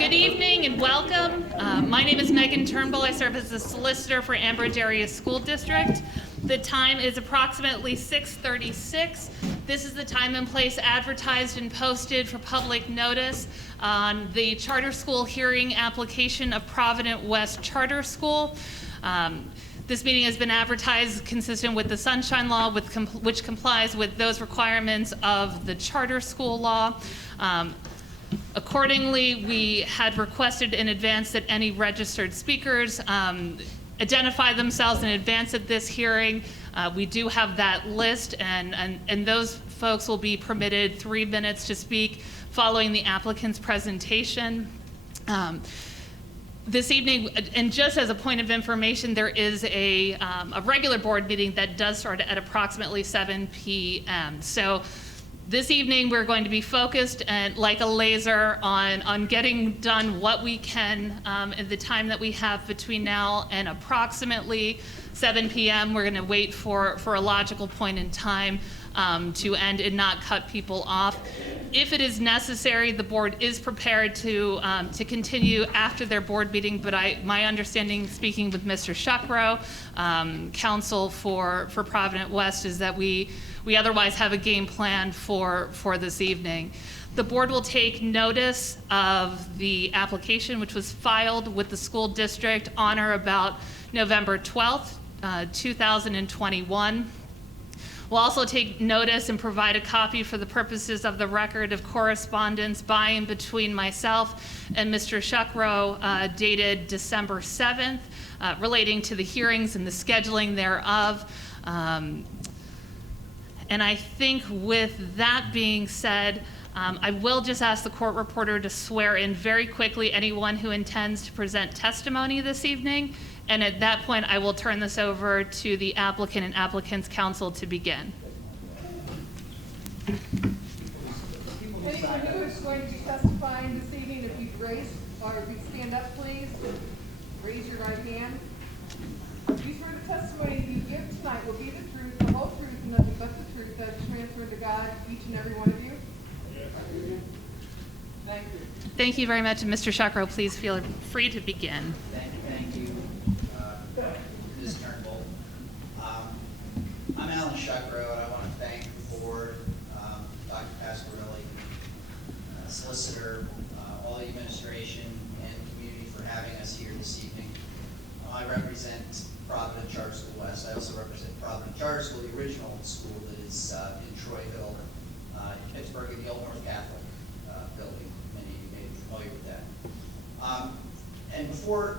Good evening and welcome. My name is Megan Turnbull. I serve as the solicitor for Ambridge Area School District. The time is approximately 6:36. This is the time and place advertised and posted for public notice on the charter school hearing application of Provident West Charter School. This meeting has been advertised consistent with the Sunshine Law, which complies with those requirements of the charter school law. Accordingly, we had requested in advance that any registered speakers identify themselves in advance of this hearing. We do have that list, and those folks will be permitted 3 minutes to speak following the applicant's presentation. This evening, and just as a point of information, there is a regular board meeting that does start at approximately 7 p.m. So this evening, we're going to be focused and like a laser on getting done what we can in the time that we have between now and approximately 7 p.m. We're going to wait for a logical point in time to end and not cut people off. If it is necessary, the board is prepared to continue after their board meeting, but my understanding, speaking with Mr. Shuckrow, counsel for Provident West, is that we otherwise have a game plan for this evening. The board will take notice of the application, which was filed with the school district on or about November 12th, 2021. We'll also take notice and provide a copy for the purposes of the record of correspondence by and between myself and Mr. Shuckrow dated December 7th relating to the hearings and the scheduling thereof. And I think with that being said, I will just ask the court reporter to swear in very quickly anyone who intends to present testimony this evening. And at that point, I will turn this over to the applicant and applicant's counsel to begin. Anyone who is going to be testifying this evening, if you'd raise or if you'd stand up, please. Raise your right hand. Do you swear the testimony you give tonight will be the truth, the whole truth, and nothing but the truth that is transferred to God, each and every one of you? Thank you. Thank you very much. And Mr. Shuckrow, please feel free to begin. Thank you, Ms. Turnbull. I'm Alan Shuckrow, and I want to thank the board, Dr. Pasquarelli, solicitor, all the administration, and community for having us here this evening. I represent Provident Charter School West. I also represent Provident Charter School, the original school that is in Troyville, in Pittsburgh, in the Old North Catholic building. Many of you may be familiar with that. And before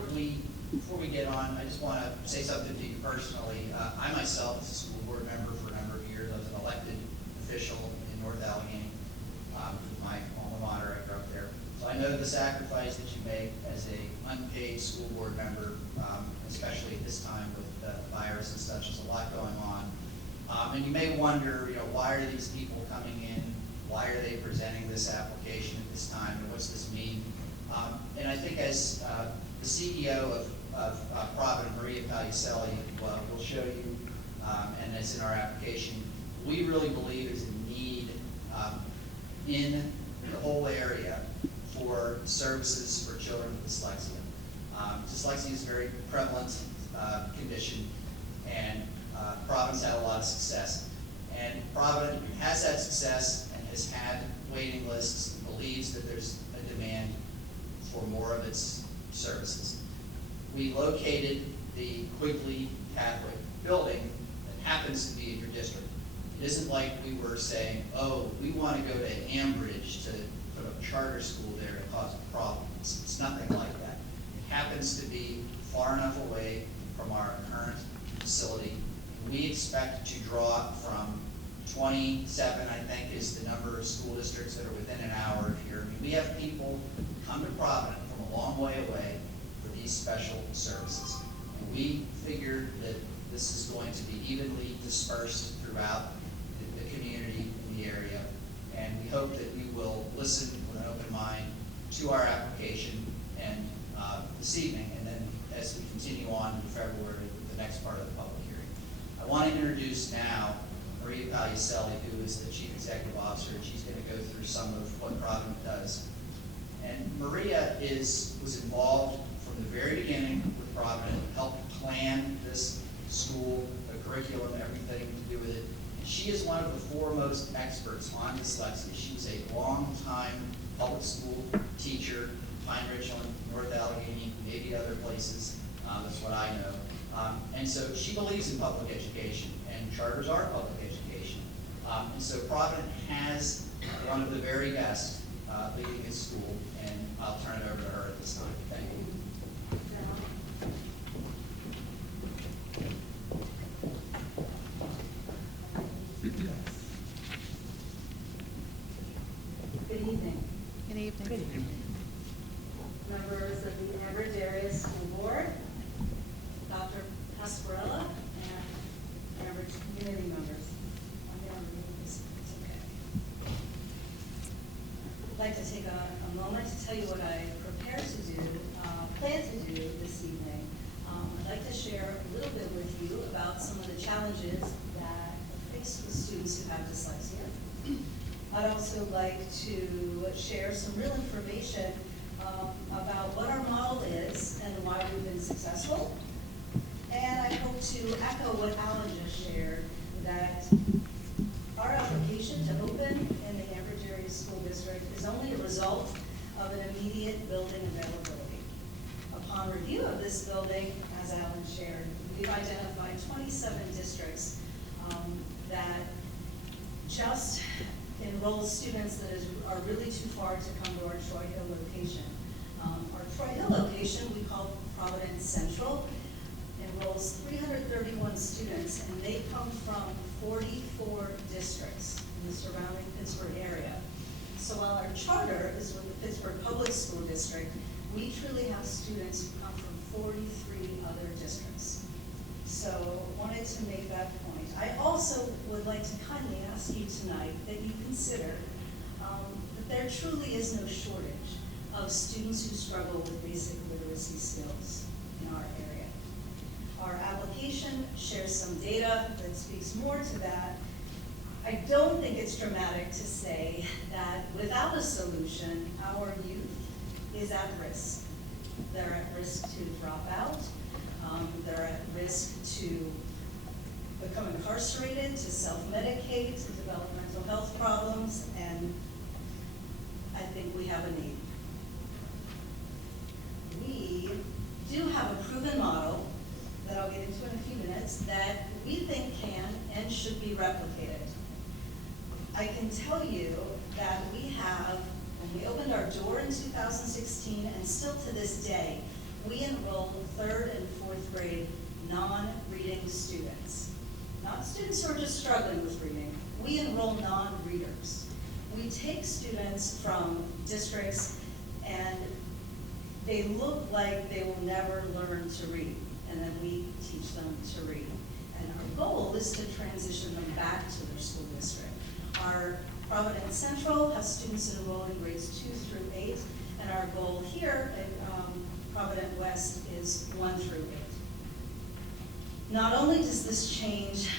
we get on, I just want to say something to you personally. I myself, as a school board member for a number of years, I was an elected official in North Allegheny, my alma mater. I grew up there. So I know the sacrifice that you make as a unpaid school board member, especially at this time with the virus and such. There's a lot going on. And you may wonder, why are these people coming in? Why are they presenting this application at this time? And what's this mean? And I think as the CEO of Provident, Maria Valiuselli, will show you, and it's in our application, we really believe there's a need in the whole area for services for children with dyslexia. Dyslexia is a very prevalent condition, and Provident's had a lot of success. And Provident has had success and has had waiting lists, believes that there's a demand for more of its services. We located the Quigley Catholic building that happens to be in your district. It isn't like we were saying, oh, we want to go to Ambridge to put a charter school there to cause a problem. It's nothing like that. It happens to be far enough away from our current facility. We expect to draw from 27, I think, is the number of school districts that are within an hour of here. I mean, we have people come to Provident from a long way away for these special services. And we figured that this is going to be evenly dispersed throughout the community in the area. And we hope that you will listen with an open mind to our application and this evening, and then as we continue on in February with the next part of the public hearing. I want to introduce now Maria Valiuselli, who is the Chief Executive Officer, and she's going to go through some of what Provident does. And Maria was involved from the very beginning with Provident, helped plan this school, the curriculum, everything to do with it. And she is one of the foremost experts on dyslexia. She was a long-time public school teacher, Pine Ridgeland, North Allegheny, maybe other places. That's what I know. And so she believes in public education, and charters are public education. And so Provident has one of the very best leading its school, and I'll turn it over to her at this time. Thank you. Good evening. Good evening. Members of the average area school board, Dr. Pasquarella, and average community members. I'm going to read this, it's okay. I'd like to take a moment to tell you what I prepared to do, plan to do this evening. I'd like to share a little bit with you about some of the challenges that are faced with students who have dyslexia. I'd also like to share some real information about what our model is and why we've been successful. And I hope to echo what Alan just shared, that our application to open in the Ambridge Area School District is only a result of an immediate building availability. Upon review of this building, as Alan shared, we've identified 27 districts that just enroll students that are really too far to come to our Troy Hill location. Our Troy Hill location, we call Provident Central, enrolls 331 students, and they come from 44 districts in the surrounding Pittsburgh area. So while our charter is with the Pittsburgh Public School District, we truly have students who come from 43 other districts. So wanted to make that point. I also would like to kindly ask you tonight that you consider that there truly is no shortage of students who struggle with basic literacy skills in our area. Our application shares some data that speaks more to that. I don't think it's dramatic to say that without a solution, our youth is at risk. They're at risk to drop out. They're at risk to become incarcerated, to self-medicate, to develop mental health problems, and I think we have a need. We do have a proven model that I'll get into in a few minutes that we think can and should be replicated. I can tell you that we have, when we opened our door in 2016, and still to this day, we enroll 3rd and 4th grade non-reading students. Not students who are just struggling with reading. We enroll non-readers. We take students from districts and they look like they will never learn to read, and then we teach them to read. And our goal is to transition them back to their school district. Our Provident Central has students enrolled in grades 2 through 8, and our goal here at Provident West is 1 through 8. Not only does this change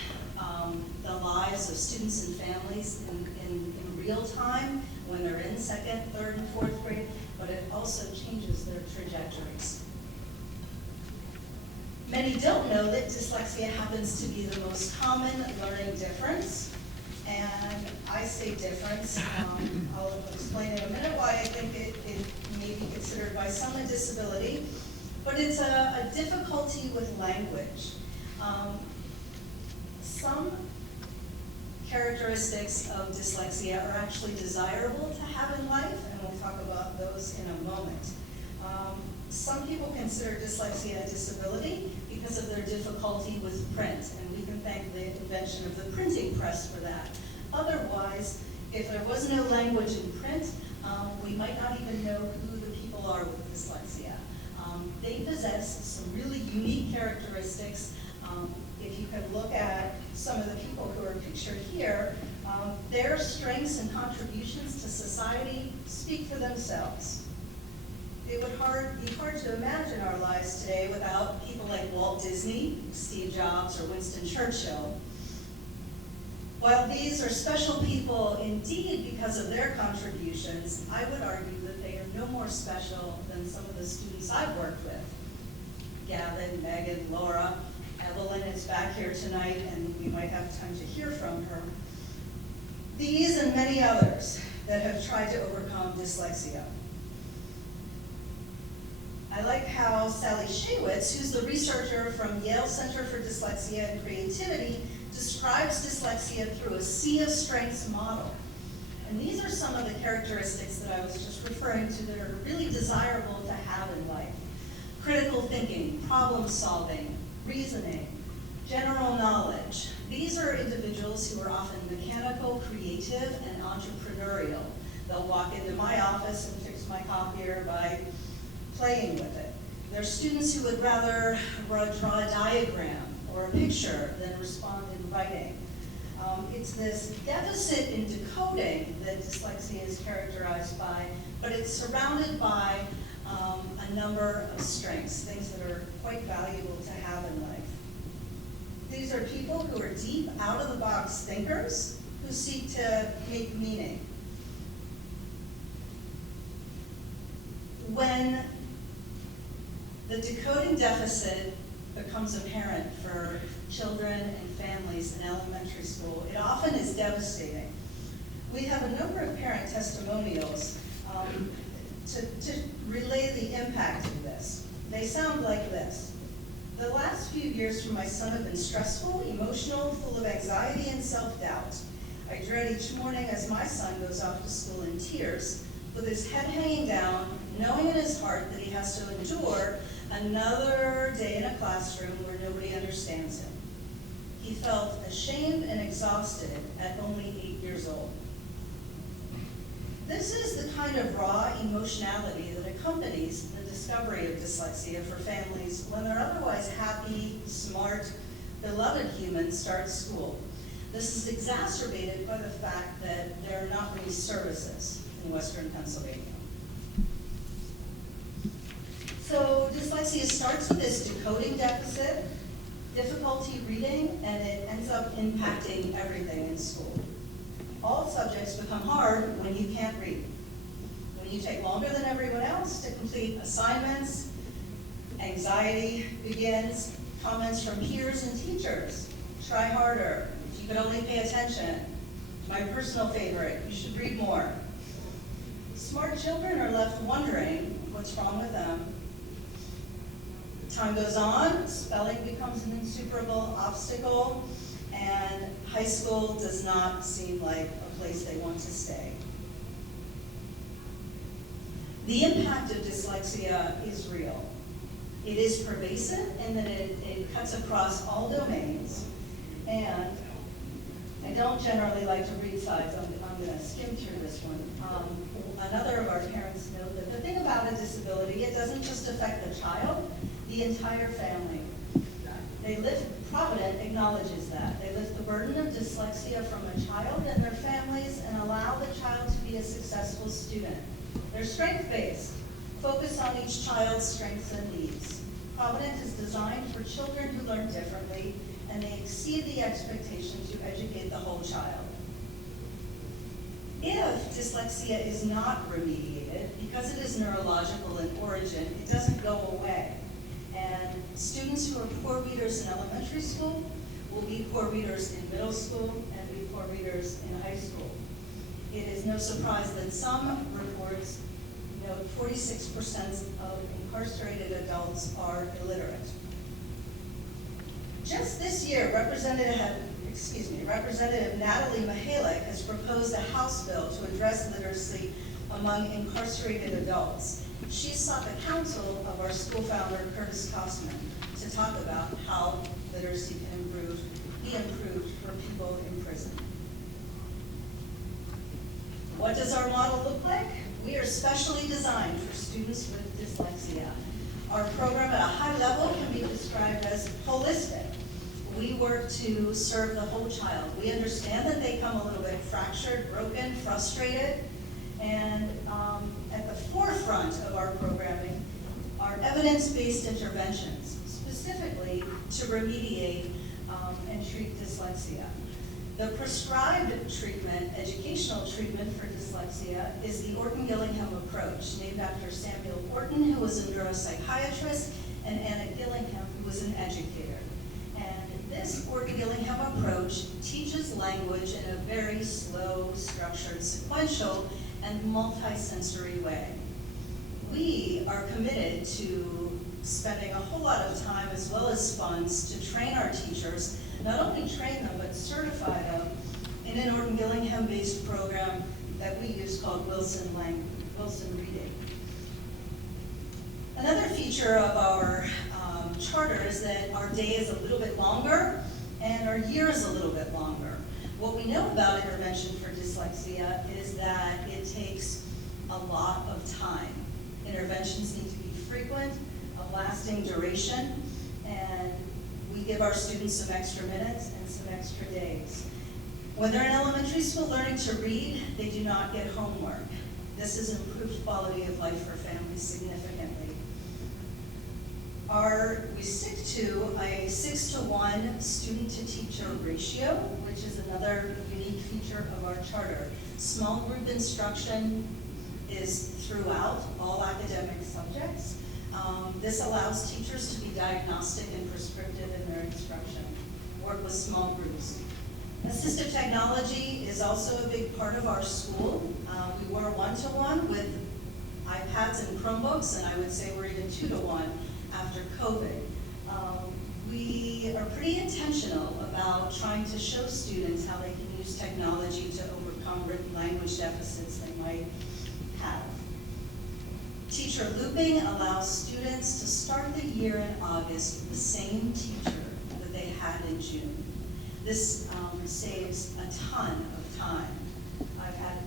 the lives of students and families in real time when they're in 2nd, 3rd, and 4th grade, but it also changes their trajectories. Many don't know that dyslexia happens to be the most common learning difference. And I say difference, I'll explain in a minute why I think it may be considered by some a disability, but it's a difficulty with language. Some characteristics of dyslexia are actually desirable to have in life, and we'll talk about those in a moment. Some people consider dyslexia a disability because of their difficulty with print, and we can thank the invention of the printing press for that. Otherwise, if there was no language in print, we might not even know who the people are with dyslexia. They possess some really unique characteristics. If you can look at some of the people who are pictured here, their strengths and contributions to society speak for themselves. It would be hard to imagine our lives today without people like Walt Disney, Steve Jobs, or Winston Churchill. While these are special people indeed because of their contributions, I would argue that they are no more special than some of the students I've worked with. Gavin, Megan, Laura, Evelyn is back here tonight, and we might have time to hear from her. These and many others that have tried to overcome dyslexia. I like how Sally Shaywitz, who's the researcher from Yale Center for Dyslexia and Creativity, describes dyslexia through a sea of strengths model. And these are some of the characteristics that I was just referring to that are really desirable to have in life. Critical thinking, problem solving, reasoning, general knowledge. These are individuals who are often mechanical, creative, and entrepreneurial. They'll walk into my office and fix my copier by playing with it. They're students who would rather draw a diagram or a picture than respond in writing. It's this deficit in decoding that dyslexia is characterized by, but it's surrounded by a number of strengths, things that are quite valuable to have in life. These are people who are deep, out-of-the-box thinkers who seek to make meaning. When the decoding deficit becomes apparent for children and families in elementary school, it often is devastating. We have a number of parent testimonials to relay the impact of this. They sound like this. The last few years for my son have been stressful, emotional, full of anxiety and self-doubt. I dread each morning as my son goes off to school in tears, with his head hanging down, knowing in his heart that he has to endure another day in a classroom where nobody understands him. He felt ashamed and exhausted at only 8 years old. This is the kind of raw emotionality that accompanies the discovery of dyslexia for families when their otherwise happy, smart, beloved humans start school. This is exacerbated by the fact that there are not many services in Western Pennsylvania. So dyslexia starts with this decoding deficit, difficulty reading, and it ends up impacting everything in school. All subjects become hard when you can't read. When you take longer than everyone else to complete assignments, anxiety begins, comments from peers and teachers. Try harder, if you could only pay attention. My personal favorite, you should read more. Smart children are left wondering what's wrong with them. Time goes on, spelling becomes an insuperable obstacle, and high school does not seem like a place they want to stay. The impact of dyslexia is real. It is pervasive in that it cuts across all domains, and I don't generally like to read sides. I'm going to skim through this one. Another of our parents know that the thing about a disability, it doesn't just affect the child, the entire family. Provident acknowledges that. They lift the burden of dyslexia from a child and their families and allow the child to be a successful student. They're strength-based, focus on each child's strengths and needs. Provident is designed for children who learn differently, and they exceed the expectation to educate the whole child. If dyslexia is not remediated, because it is neurological in origin, it doesn't go away. And students who are poor readers in elementary school will be poor readers in middle school and be poor readers in high school. It is no surprise that some reports note 46% of incarcerated adults are illiterate. Just this year, Representative Natalie Mihalik has proposed a House bill to address literacy among incarcerated adults. She sought the counsel of our school founder, Curtis Kosman, to talk about how literacy can be improved for people in prison. What does our model look like? We are specially designed for students with dyslexia. Our program at a high level can be described as holistic. We work to serve the whole child. We understand that they come a little bit fractured, broken, frustrated, and at the forefront of our programming are evidence-based interventions, specifically to remediate and treat dyslexia. The prescribed treatment, educational treatment for dyslexia, is the Orton-Gillingham approach, named after Samuel Orton, who was a neuropsychiatrist, and Anna Gillingham, who was an educator. And this Orton-Gillingham approach teaches language in a very slow, structured, sequential, and multisensory way. We are committed to spending a whole lot of time as well as funds to train our teachers, not only train them, but certify them in an Orton-Gillingham-based program that we use called Wilson Reading. Another feature of our charter is that our day is a little bit longer and our year is a little bit longer. What we know about intervention for dyslexia is that it takes a lot of time. Interventions need to be frequent, of lasting duration, and we give our students some extra minutes and some extra days. When they're in elementary school learning to read, they do not get homework. This has improved quality of life for families significantly. We stick to a 6-to-1 student-to-teacher ratio, which is another unique feature of our charter. Small group instruction is throughout all academic subjects. This allows teachers to be diagnostic and prescriptive in their instruction, work with small groups. Assistive technology is also a big part of our school. We were 1-to-1 with iPads and Chromebooks, and I would say we're even 2-to-1 after COVID. We are pretty intentional about trying to show students how they can use technology to overcome written language deficits they might have. Teacher looping allows students to start the year in August with the same teacher that they had in June. This saves a ton of time. I've had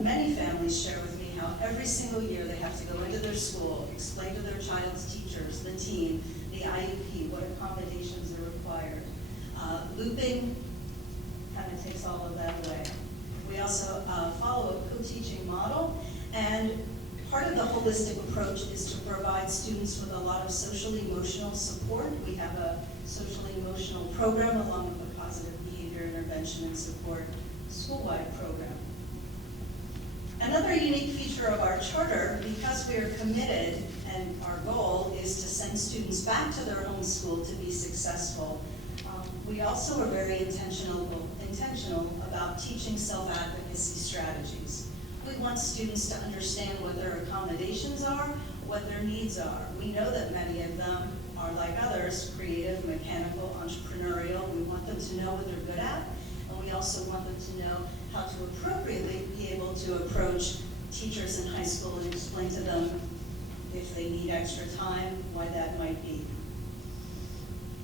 many families share with me how every single year they have to go into their school, explain to their child's teachers, the team, the IEP, what accommodations are required. Looping kind of takes all of that away. We also follow a co-teaching model, and part of the holistic approach is to provide students with a lot of social-emotional support. We have a social-emotional program along with a positive behavior intervention and support school-wide program. Another unique feature of our charter, because we are committed and our goal is to send students back to their home school to be successful, we also are very intentional about teaching self-advocacy strategies. We want students to understand what their accommodations are, what their needs are. We know that many of them are, like others, creative, mechanical, entrepreneurial. We want them to know what they're good at, and we also want them to know how to appropriately be able to approach teachers in high school and explain to them if they need extra time, why that might be.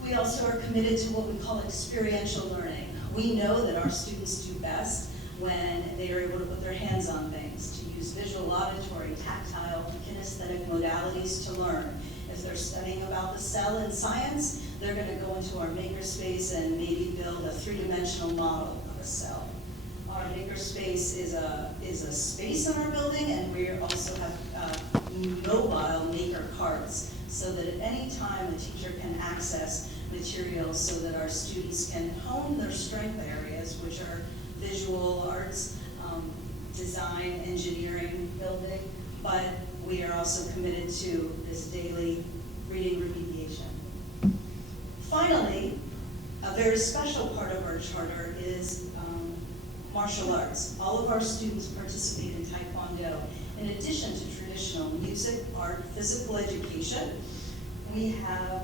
We also are committed to what we call experiential learning. We know that our students do best when they are able to put their hands on things, to use visual, auditory, tactile, kinesthetic modalities to learn. If they're studying about the cell in science, they're going to go into our makerspace and maybe build a three-dimensional model of a cell. Our makerspace is a space in our building, and we also have mobile maker carts, so that at any time the teacher can access materials so that our students can hone their strength areas, which are visual arts, design, engineering, building, but we are also committed to this daily reading remediation. Finally, a very special part of our charter is martial arts. All of our students participate in Taekwondo. In addition to traditional music, art, physical education, we have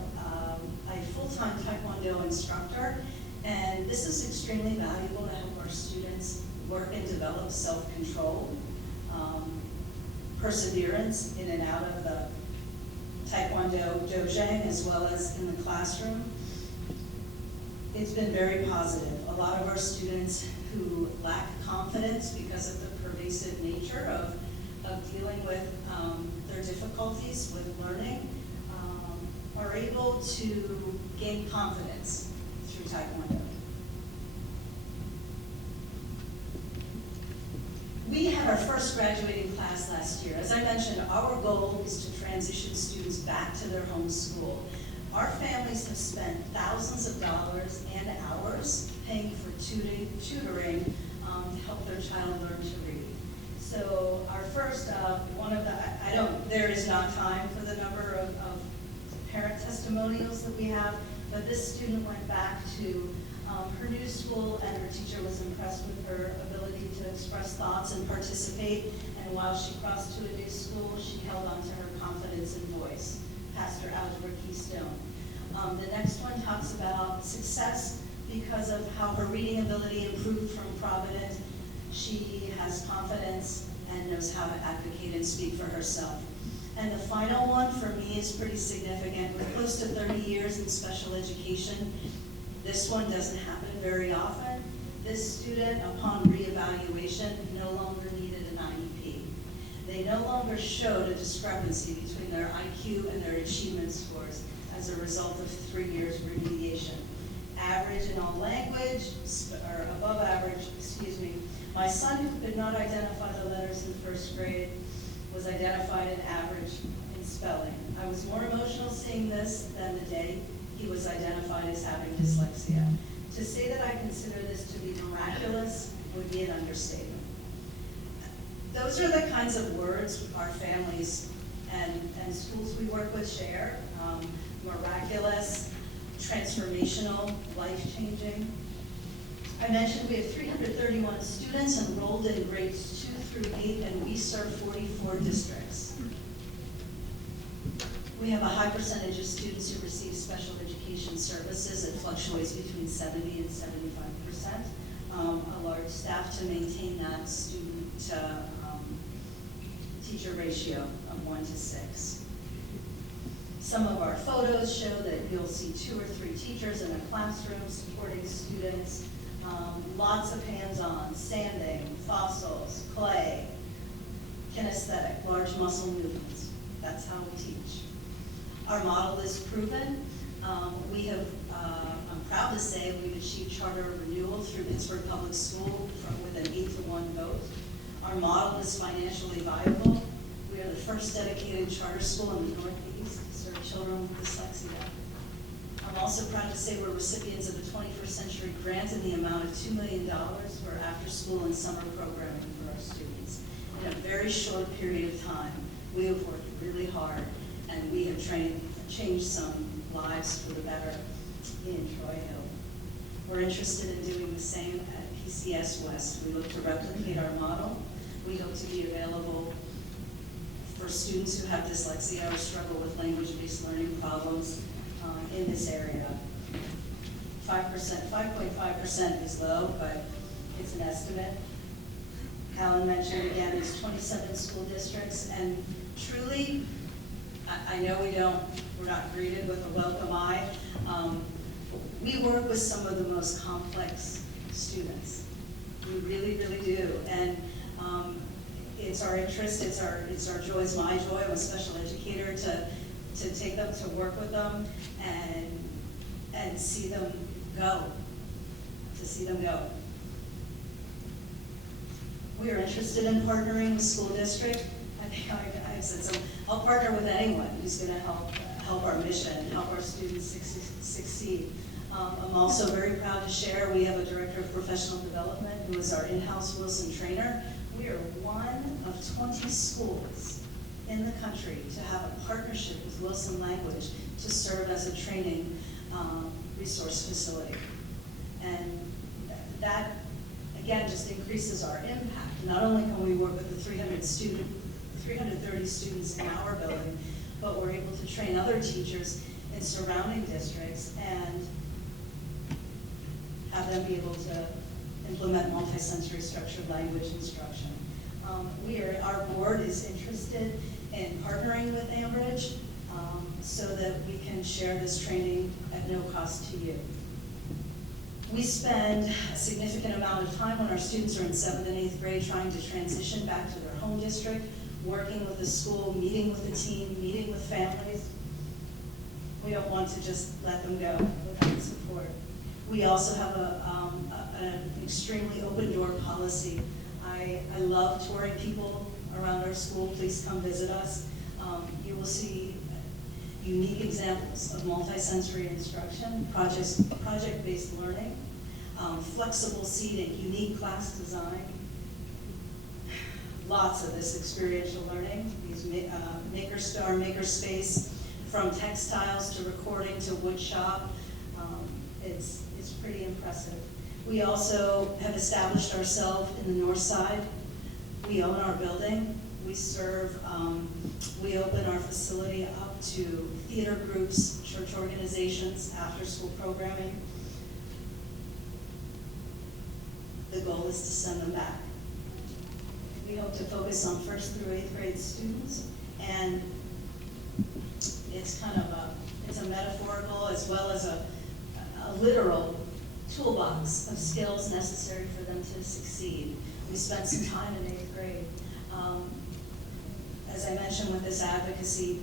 a full-time Taekwondo instructor, and this is extremely valuable to help our students work and develop self-control, perseverance in and out of the Taekwondo dojang as well as in the classroom. It's been very positive. A lot of our students who lack confidence because of the pervasive nature of dealing with their difficulties with learning are able to gain confidence through Taekwondo. We had our first graduating class last year. As I mentioned, our goal is to transition students back to their home school. Our families have spent thousands of dollars and hours paying for tutoring to help their child learn to read. So our first, there is not time for the number of parent testimonials that we have, but this student went back to her new school, and her teacher was impressed with her ability to express thoughts and participate. And while she crossed to a new school, she held on to her confidence and voice, passed her algebra keystone. The next one talks about success because of how her reading ability improved from Provident. She has confidence and knows how to advocate and speak for herself. And the final one for me is pretty significant. With close to 30 years in special education, this one doesn't happen very often. This student, upon reevaluation, no longer needed an IEP. They no longer showed a discrepancy between their IQ and their achievement scores as a result of 3 years remediation. Average in all language, or above average, excuse me. My son, who could not identify the letters in first grade, was identified an average in spelling. I was more emotional seeing this than the day he was identified as having dyslexia. To say that I consider this to be miraculous would be an understatement. Those are the kinds of words our families and schools we work with share. Miraculous, transformational, life-changing. I mentioned we have 331 students enrolled in grades 2 through 8, and we serve 44 districts. We have a high percentage of students who receive special education services. It fluctuates between 70 and 75%. A large staff to maintain that student teacher ratio of 1 to 6. Some of our photos show that you'll see 2 or 3 teachers in a classroom supporting students. Lots of hands-on, sanding, fossils, clay, kinesthetic, large muscle movements. That's how we teach. Our model is proven. I'm proud to say we've achieved charter renewal through Pittsburgh Public School with an 8-to-1 vote. Our model is financially viable. We are the first dedicated charter school in the Northeast to serve children with dyslexia. I'm also proud to say we're recipients of a 21st Century Grant in the amount of $2 million for after-school and summer programming for our students. In a very short period of time, we have worked really hard, and we have changed some lives for the better in Troy Hill. We're interested in doing the same at PCS West. We look to replicate our model. We hope to be available for students who have dyslexia or struggle with language-based learning problems in this area. 5.5% is low, but it's an estimate. Alan mentioned again, it's 27 school districts, and truly, I know we're not greeted with a welcome eye. We work with some of the most complex students. We really, really do. And it's our interest, it's our joy, it's my joy. I'm a special educator to take them, to work with them, and see them go. We are interested in partnering with school district. I think I said so. I'll partner with anyone who's going to help our mission, help our students succeed. I'm also very proud to share we have a director of professional development who is our in-house Wilson trainer. We are one of 20 schools in the country to have a partnership with Wilson Language to serve as a training resource facility. And that, again, just increases our impact. Not only can we work with the 330 students in our building, but we're able to train other teachers in surrounding districts and have them be able to implement multisensory structured language instruction. Our board is interested in partnering with Ambridge so that we can share this training at no cost to you. We spend a significant amount of time when our students are in 7th and 8th grade trying to transition back to their home district, working with the school, meeting with the team, meeting with families. We don't want to just let them go without support. We also have an extremely open door policy. I love touring people around our school. Please come visit us. unique examples of multisensory instruction, project-based learning, flexible seating, unique class design, lots of this experiential learning, these makerspace, from textiles to recording to wood shop. It's pretty impressive. We also have established ourselves in the north side. We own our building. We serve, we open our facility up to theater groups, church organizations, after-school programming. The goal is to send them back. We hope to focus on 1st through 8th grade students, and it's kind of it's a metaphorical as well as a literal toolbox of skills necessary for them to succeed. We spent some time in 8th grade. As I mentioned with this advocacy,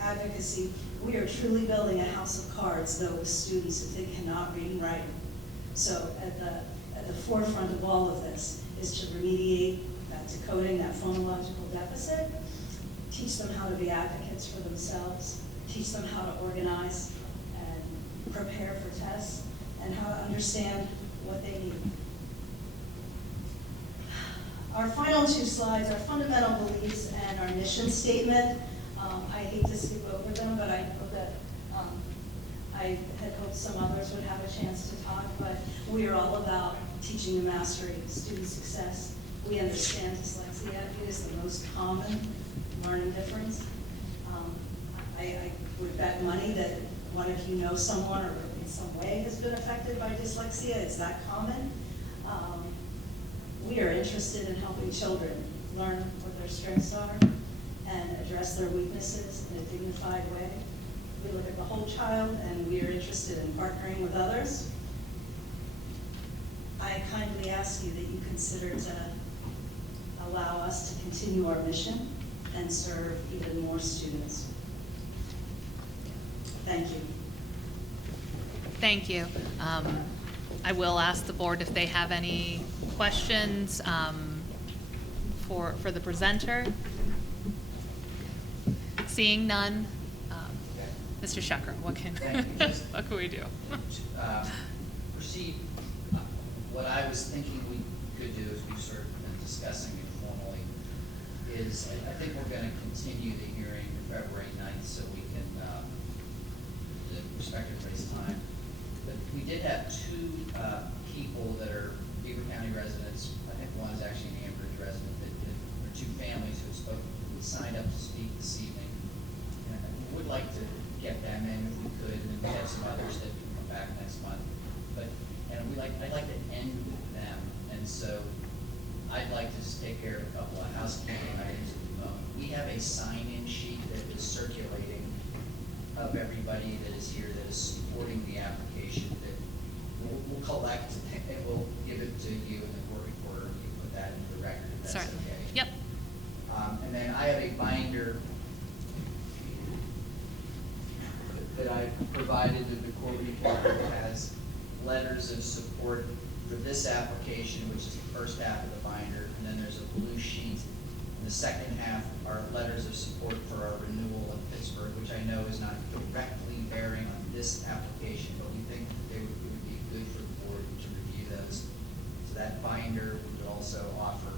advocacy, we are truly building a house of cards, though, with students if they cannot read and write. So at the forefront of all of this is to remediate that decoding, that phonological deficit, teach them how to be advocates for themselves, teach them how to organize and prepare for tests, and how to understand what they need. Our final two slides are fundamental beliefs and our mission statement. I hate to skip over them, but I know that I had hoped some others would have a chance to talk, but we are all about teaching and mastery, student success. We understand dyslexia. It is the most common learning difference. I would bet money that one of you know someone or in some way has been affected by dyslexia. It's that common. We are interested in helping children learn what their strengths are and address their weaknesses in a dignified way. We look at the whole child, and we are interested in partnering with others. I kindly ask you that you consider to allow us to continue our mission and serve even more students. Thank you. Thank you. I will ask the board if they have any questions for the presenter. Seeing none, Mr. Shucker, what can we do? Proceed. What I was thinking we could do, as we've sort of been discussing informally, is I think we're going to continue the hearing February 9th so we can respect everybody's time. But we did have two people that are Beaver County residents. I think one is actually an Ambridge resident. Or two families who signed up to speak this evening. And we would like to get them in if we could, and then we have some others that can come back next month. I'd like to end with them, and so I'd like to just take care of a couple of housekeeping items at the moment. We have a sign-in sheet that is circulating of everybody that is here that is supporting the application that we'll collect and we'll give it to you in the court reporter. You put that into the record if that's Sorry. okay. Yep. And then I have a binder that I provided to the court reporter that has letters of support for this application, which is the first half of the binder, and then there's a blue sheet. And the second half are letters of support for our renewal in Pittsburgh, which I know is not directly bearing on this application, but we think that it would be good for the board to review those. So that binder we would also offer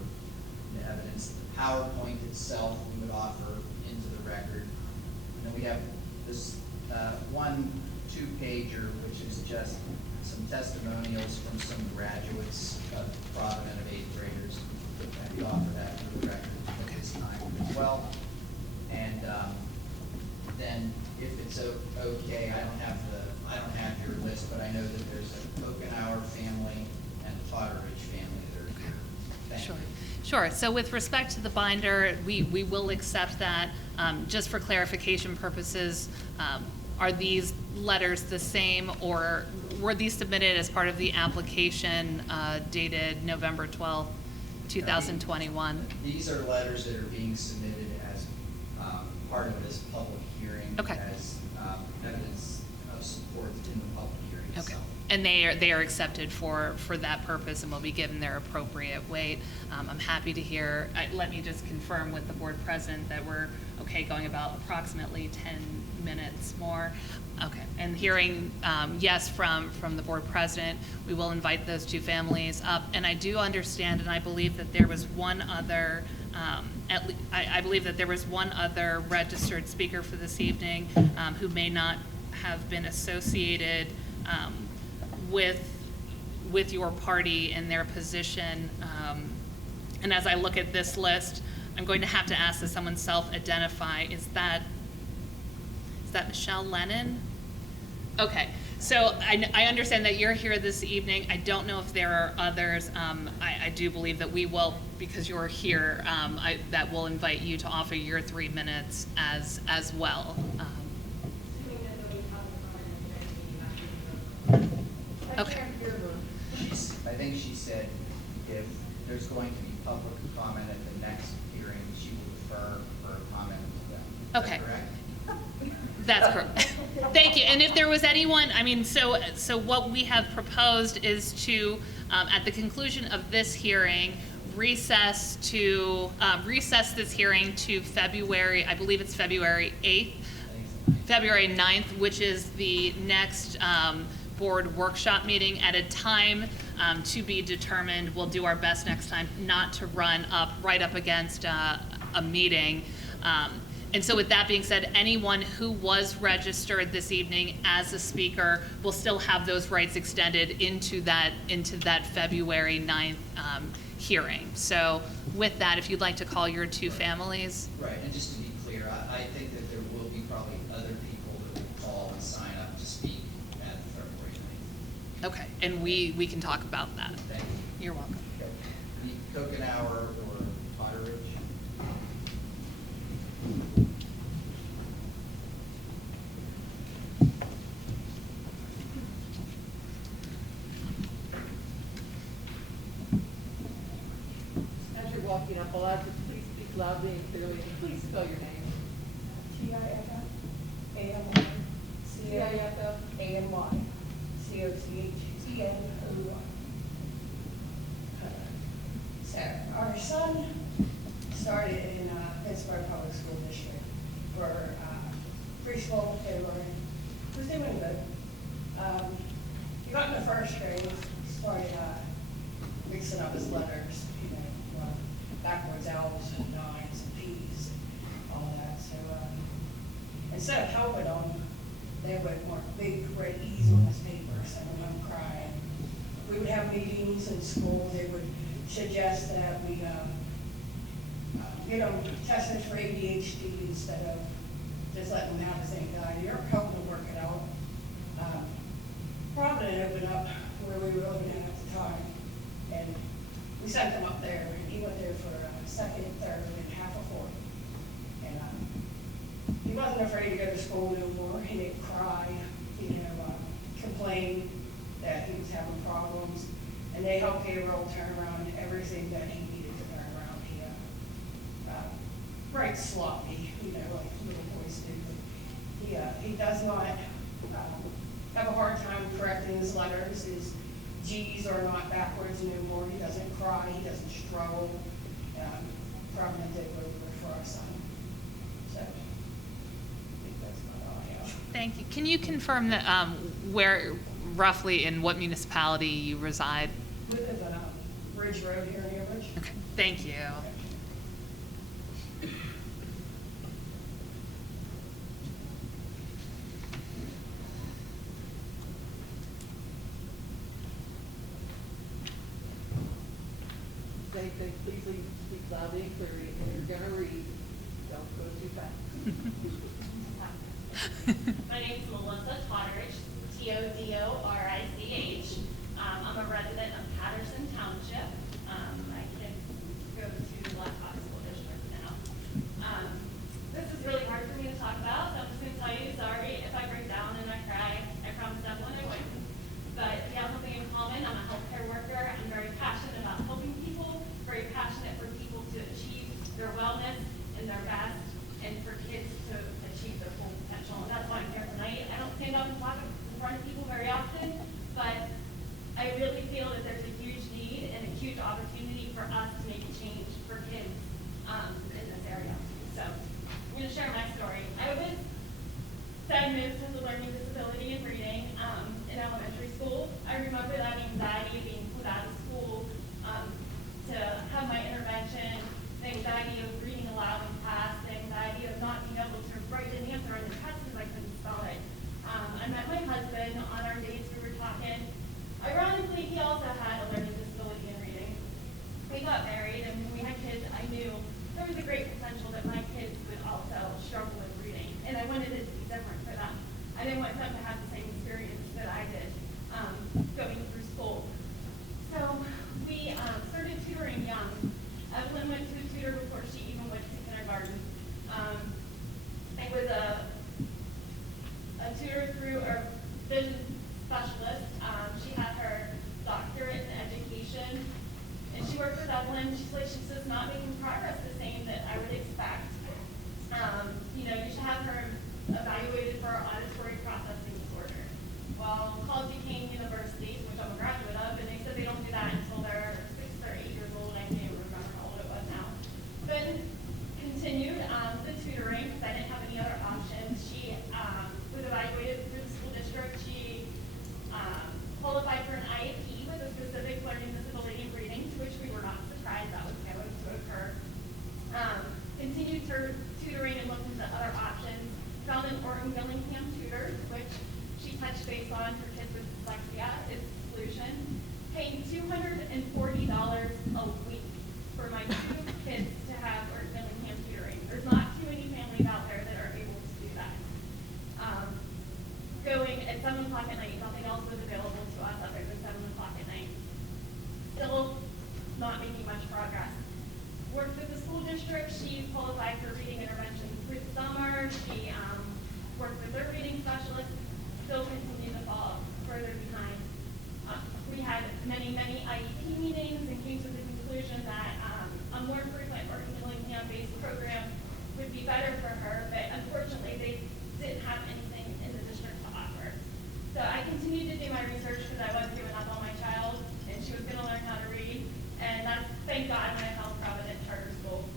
the evidence. The PowerPoint itself we would offer into the record. And then we have this one two-pager, which is just some testimonials from some graduates of Provident of 8th graders. And we offer that for the record at this time as well. And then if it's okay, I don't have your list, but I know that there's an Okinawa family and a Totteridge family that are here. Thank you. Sure. So with respect to the binder, we will accept that. Just for clarification purposes, are these letters the same, or were these submitted as part of the application dated November 12th, 2021? These are letters that are being submitted as part of this public hearing. Okay. As evidence of support in the public hearing Okay. itself. and they are accepted for that purpose and will be given their appropriate weight. I'm happy to hear, let me just confirm with the board president that we're okay going about approximately 10 minutes more. Okay, and hearing yes from the board president, we will invite those two families up. And I do understand, and I believe that there was one other, I believe that there was one other registered speaker for this evening who may not have been associated with your party in their position. And as I look at this list, I'm going to have to ask that someone self-identify. Is that Michelle Lennon? Okay, so I understand that you're here this evening. I don't know if there are others. I do believe that we will, because you're here, that we'll invite you to offer your 3 minutes as well. Okay. I think she said if there's going to be public comment at the next hearing, she will refer her comment to them. Is Okay. that correct? That's correct. Thank you. And if there was anyone, I mean, so what we have proposed is to, at the conclusion of this hearing, recess this hearing to February, I believe it's February 8th, February 9th, which is the next board workshop meeting at a time to be determined. We'll do our best next time not to run right up against a meeting. And so with that being said, anyone who was registered this evening as a speaker will still have those rights extended into that February 9th hearing. So with that, if you'd like to call your two families. Right, and just to be clear, I think that there will be probably other people that will call and sign up to speak at the February 9th. Okay, and we can talk about that. Thank you. You're welcome. Coconauer or Potteridge? As you're walking up, I'll ask you to please speak loudly and clearly, and please spell your name. Tiffamy, Cochtenouer. So our son started in Pittsburgh Public School District for preschool, kindergarten. He was doing good. He got in the first grade, started mixing up his letters, backwards L's and nines and P's, all that. So instead of helping him, they would mark big red E's on his paper, sending him crying. We would have meetings in school. They would suggest that we get him tested for ADHD instead of just letting him have his anxiety or helping him work it out. Provident opened up where we were living at the time, and we sent him up there. He went there for second, third, and half a fourth. And he wasn't afraid to go to school no more. He didn't cry, complain that he was having problems. And they helped Gabriel turn around everything that he needed to turn around. He writes sloppy, like little boys do. He does not have a hard time correcting his letters. His G's are not backwards anymore. He doesn't cry. He doesn't struggle. Provident did really good for our son. So I think that's about all I have. Thank you. Can you confirm that where roughly in what municipality you reside? We live on Ridge Road here in Ridge. Okay, thank you. Same thing, please speak loudly and clearly, and you're gonna read, don't go too fast. My name is Melissa Todorich, Todorich. I'm a resident of Patterson Township. My kids go to Blackhawk School District now. This is really hard for me to talk about, so I'm just going to tell you, sorry if I break down and I cry. I promise everyone I wouldn't. But we have something in common. I'm a healthcare worker. I'm very passionate about helping people, very passionate for people to achieve their wellness and their best, and for kids to achieve their full potential. And that's why I'm here tonight. I don't stand up and talk in front of people very often, but but I really feel that there's a huge need and a huge opportunity for us to make a change for kids in this area. So I'm going to share my story. I was diagnosed with a learning disability in reading in elementary school. I remember that anxiety of being put out of school, to have my intervention, the anxiety of reading aloud in class, the anxiety of not being able to write an answer on the test because I couldn't spell it. I met my husband on our dates, we were talking. Ironically, he also had a learning disability in reading. We got married, and when we had kids, I knew there was a great potential that my kids would also struggle with reading, and I wanted it to be different for them. I didn't want them to have the same experience that I did going through school. So we started tutoring young. Evelyn went to a tutor before she even went to kindergarten. I was a tutor through a vision specialist. She had her doctorate in education, and she worked with Evelyn. She's like, she's just not making progress the same that I would expect. You should have her evaluated for auditory processing disorder. Well, college became universities, which I'm a graduate of, and they said they don't do that until they're 6 or 8 years old. I can't even remember how old it was now. But continued the tutoring because I didn't have any other options. She was evaluated through the school district. She qualified for an IEP with a specific learning disability in reading, to which we were not surprised that was going to occur. Continued tutoring and looked into other options. Found an Gillingham tutor, which she touched base on for kids with dyslexia is the solution. Paying $240 a week for my 2 kids to have Gillingham tutoring. There's not too many families out there that are able to do that. Going at 7 o'clock at night, nothing else was available to us other than 7 o'clock at night. Still not making much progress. Worked with the school district. She qualified for reading intervention through the summer. She worked with their reading specialist. Still continued to fall further behind. We had many IEP meetings and came to the conclusion that a more frequent Gillingham-based program would be better for her, but unfortunately they didn't have anything in the district to offer. So I continued to do my research because I wasn't giving up on my child, and she was going to learn how to read, and that's, thank God, when I found Provident Charter School.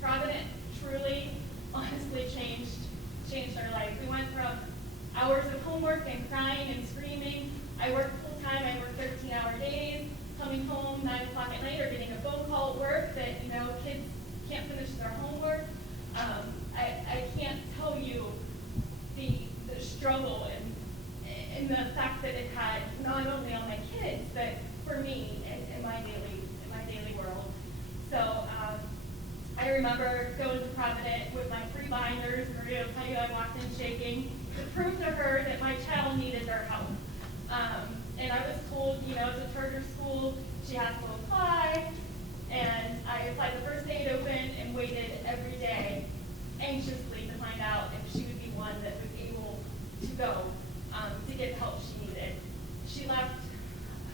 Provident truly, honestly changed our life. We went from hours of homework and crying and screaming. I worked full time. I worked 13-hour days, coming home 9 o'clock at night or getting a phone call at work that, kids can't finish their homework. I can't tell you the struggle and the fact that it had not only on my kids, but for me in my daily world. So I remember going to Provident with my 3 binders. Maria will tell you I walked in shaking to prove to her that my child needed their help. And I was told, it's a charter school, she has to apply. And I applied the first day it opened and waited every day anxiously to find out if she would be one that was able to go to get the help she needed. She left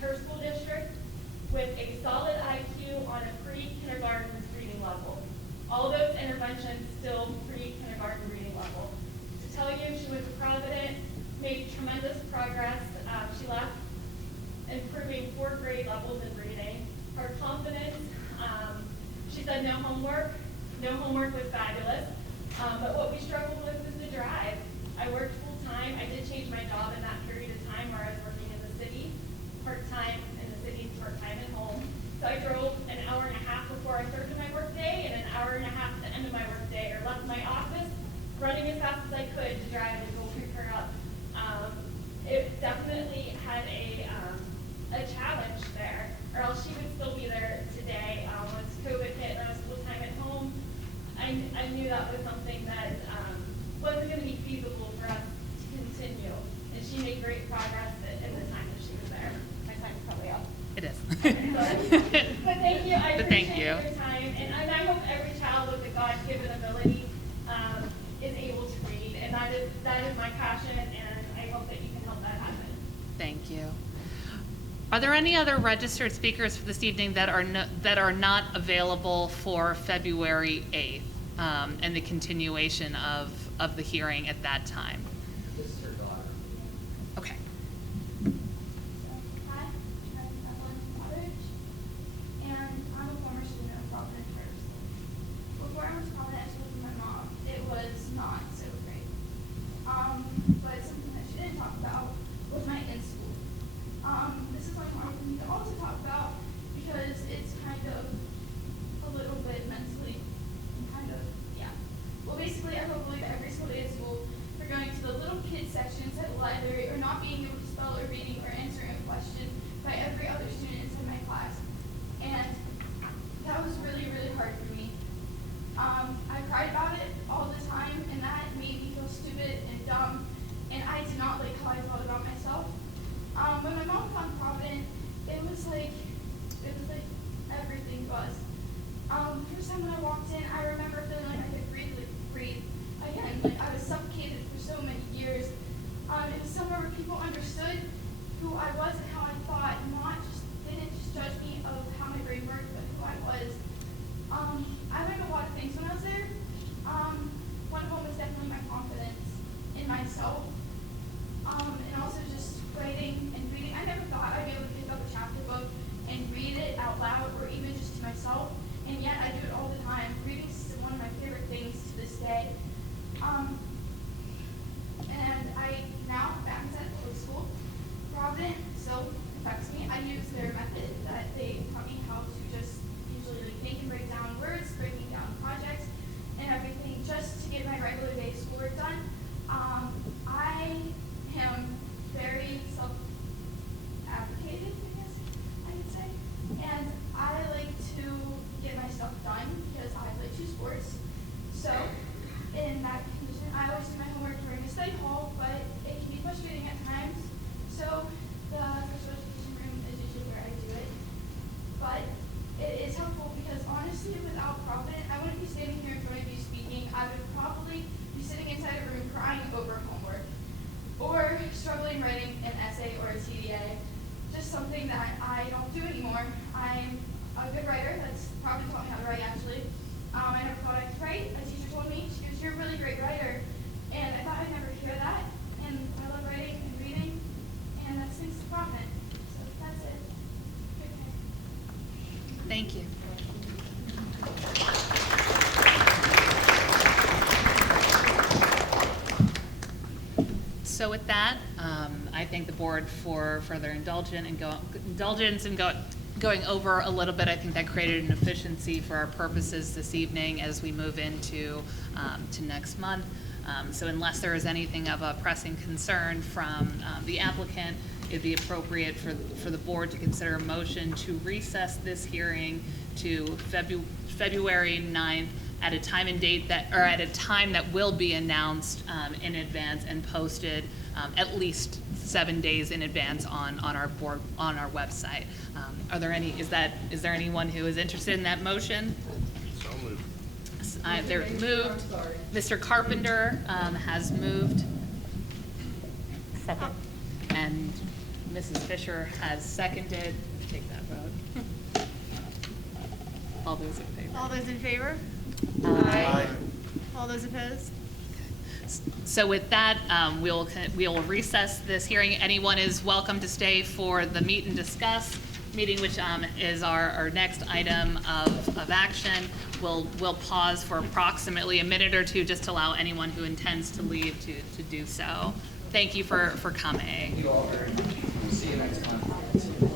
her school district with a solid IQ on a pre-kindergarten reading level. All those interventions still pre-kindergarten reading level. To tell you, she went to Provident, made tremendous progress. She left improving 4 grade levels in reading. Her confidence, she said no homework. No homework was fabulous. But what we struggled with was the drive. I worked full time. I did change my job in that period of time where I was working in the city, part-time in the city, part-time at home. So I drove an hour and a half before I started my work day and an hour and a half at the end of my work day, or left my office running as fast as I could to drive and go pick her up. It definitely had a challenge there, or else she would still be there today. Once COVID hit and I was full-time at home, I knew that was something that wasn't going to be feasible for us to continue. And she made great progress in the time that she was there. My time's probably up. It is. But thank you. I But appreciate thank you. your time. And I hope every child with a God-given ability is able to read. And that is my passion, and I hope that you can help that happen. Thank you. Are there any other registered speakers for this evening that are not available for February 8th and the continuation of the hearing at that time? This is her daughter. Okay. not so great. But something that she didn't talk about was my in school. This is like hard for me to also talk about because it's kind of a little bit mentally kind of, yeah. Well, basically, I felt bullied every single day at school for going to the little kids sections at the library or not being able to spell or reading or answer a question by every other student in my class. And that was really, really hard for me. I cried about it all the time, and that made me feel stupid and dumb, and I did not like how I felt about myself. When my mom found Provident, it was like everything buzzed. First time when I walked in, I remember feeling like I could breathe again, like I was suffocated for so many years. It was somewhere where people understood who I was and how I thought, didn't just judge me of how my brain worked, but who I was. I learned a lot of things when I was there. One of them was definitely my confidence in myself. And also just writing and reading. I never thought I'd be able to pick up a chapter book and read it out loud or even just to myself. And yet I do it all the time. Reading is one of my favorite things to this day. And I now, back at public school, Provident still affects me. I use their method that they taught me how to just usually think and break down words, breaking down projects, and everything just to get my regular day schoolwork done. I am very self-advocated, I guess I would say. And I like to get my stuff done because I play 2 sports. So in that condition, I always do my homework during a study hall, but it can be frustrating at times. So the special education room is usually where I do it. But it is helpful because honestly, without Provident, I wouldn't be standing here in front of you speaking. I would probably be sitting inside a room crying over homework or struggling writing an essay or a TDA. Just something that I don't do anymore. I'm a good writer. That's probably taught me how to write, actually. I never thought I could write. A teacher told me, she goes, "You're a really great writer." And I thought I'd never hear that. And I love writing and reading. And that's thanks to Provident. So that's it. Okay. Thank you. So with that, I thank the board for their indulgence and going over a little bit. I think that created an efficiency for our purposes this evening as we move into to next month. So unless there is anything of a pressing concern from the applicant, it'd be appropriate for the board to consider a motion to recess this hearing to February 9th at a time and date at a time that will be announced in advance and posted at least 7 days in advance on our website. Is there anyone who is interested in that motion? So moved. They're moved. Mr. Carpenter has moved. Second. And Mrs. Fisher has seconded. Take that vote. All those in favor? All those in favor? Aye. All those opposed? So with that, we will recess this hearing. Anyone is welcome to stay for the meet and discuss meeting, which is our next item of action. We'll pause for approximately a minute or two just to allow anyone who intends to leave to do so. Thank you for coming. Thank you all very much. See you next month.